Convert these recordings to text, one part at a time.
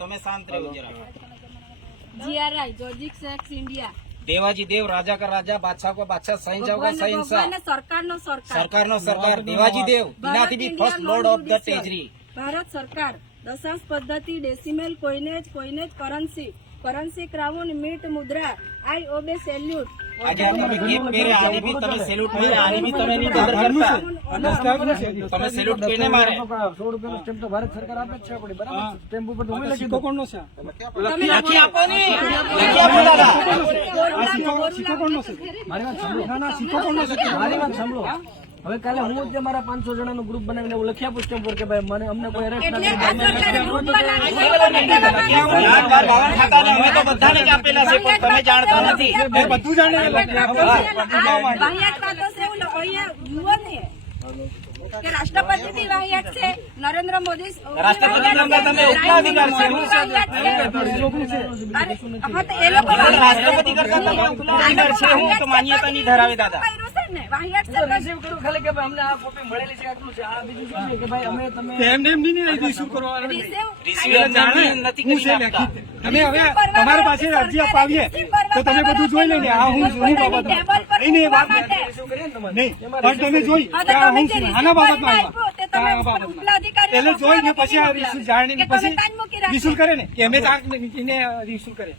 તમે શાંત રહો જરા। GRI जोजिक सेक्स इंडिया देवाजी देव राजा का राजा बादशाह को बादशाह शहंशाह का शहंशाह सरकार नो सरकार देवाजी देव दिनाथी first lord of the treasury Bharat सरकार दशांश पद्धति डेसिमल कोइनेज करन्सी क्राउन मीट मुद्रा आई ओबे सेल्यूट આજે તમે ગીત પહેરે આની બી તમે સેલ્યુટ મારે આની બી તમે ની કદર કરતા તમે સેલ્યુટ કોઈને મારે 100 રૂપિયાનો સ્ટેમ્પ તો ભારત સરકાર આપે છે આપણી બરાબર સ્ટેમ્પ ઉપર તો હું લખી દો કોણનો છે લખી આપો ની લખી આપો દાદા આ સિક્કો કોણનો છે મારી વાત સાંભળો ના સિક્કો કોણનો છે મારી વાત સાંભળો હવે કાલે હું જ મારા 500 જણાનું ગ્રુપ બનાવીને હું લખી આપું સ્ટેમ્પ પર કે ભાઈ મને અમને કોઈ અરેસ્ટ નથી ખાતા ને અમે તો બધાને જ આપેલા છે પણ તમે જાણતા નથી બધું જાણે કે રાષ્ટ્રપતિ થી વાહિયાત છે નરેન્દ્ર મોદી રાષ્ટ્રપતિ તમે ઉપલા અધિકાર છે એ લોકો રાષ્ટ્રપતિ કરતા તમે ઉપલા અધિકાર છે હું તો માન્યતા નહીં ધરાવે દાદા વાહિયાત છે રિસીવ કરું ખાલી કે ભાઈ અમને આ કોપી મળેલી છે આટલું છે આ બીજું શું છે કે ભાઈ અમે તમે એમ નહીં રિસીવ કરવાનો રિસીવ જાણે નથી કરી શકતા તમે હવે તમારી પાસે અરજી અપાવીએ તો તમે બધું જોઈ લઈને આ હું બાબત નહીં વાત રિસીવ કરીએ ને તમારે નહીં પણ તમે જોઈ કે આ હું આના બાબતમાં એટલે જોઈને પછી આ રિસીવ જાણીને પછી રિસીવ કરે ને કે અમે એને રિસીવ કરે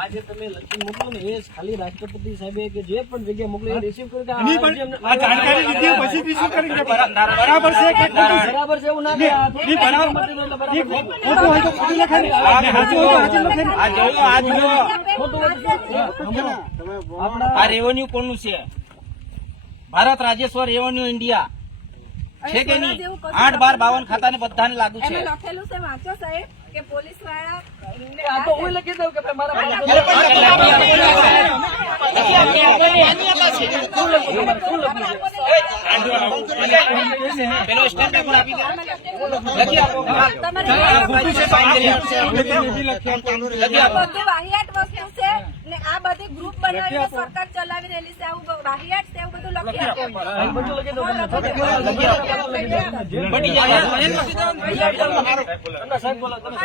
આજે તમે લખી મોકલો ને એ ખાલી રાષ્ટ્રપતિ સાહેબે કે જે પણ જગ્યાએ મોકલો એ રિસીવ કરે આ જાણકારી લીધી પછી રિસીવ કરી બરાબર છે કે બરાબર છે એવું ના કે બરાબર ખોટું હોય તો ખોટું લખે ને સાચું હોય તો સાચું લખે ને આ જો ખોટું આ રેવન્યુ કોનું છે ભારત રાજ્યસ્વ રેવન્યુ ઇન્ડિયા છે કે નહીં 8-12-52 ખાતાને બધાને લાગુ છે લખેલું છે વાંચો સાહેબ કે પોલીસ વાળા આ તો હું લખી દઉં કે ભાઈ મારા પેલો સ્ટેમ્પ પેપર આપી દે લખી આપો લખી આપો બધું વાહિયાત વસ્તુ છે ને આ બધી ગ્રુપ બનાવીને સરકાર ચલાવી રહેલી છે આવું વાહિયાત છે એવું બધું લખી આપો બધું લખી દઉં બની જાય સાહેબ બોલો તમે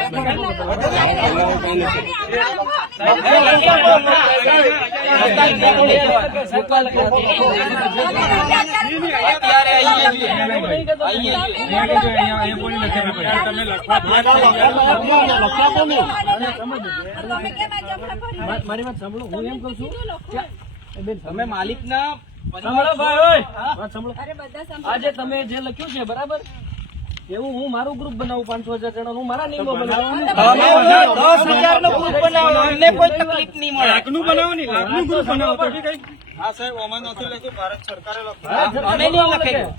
મારી વાત સાંભળો હું એમ કઉ છું તમે માલિક ના સાંભળો ભાઈ વાત સાંભળો આજે તમે જે લખ્યું છે બરાબર એવું હું મારું ગ્રુપ બનાવું 5,000 જણા હું મારા નિયમો બનાવું 10,000 નો ગ્રુપ બનાવો અમને કોઈ તકલીફ નહીં મળે લાખનું બનાવો નહીં લાખનું ગ્રુપ બનાવો તો કઈ હા સાહેબ ઓમાં નથી લખ્યું ભારત સરકારે લખ્યું અમે નહીં લખેલું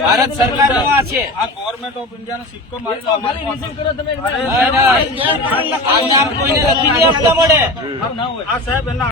ભારત સરકાર નો આ છે આ ગવર્મેન્ટ ઓફ ઇન્ડિયા નો સિક્કો મારી મારી રિસીવ કરો તમે આ નામ કોઈને લખી નહીં આપતા મળે આ સાહેબ એના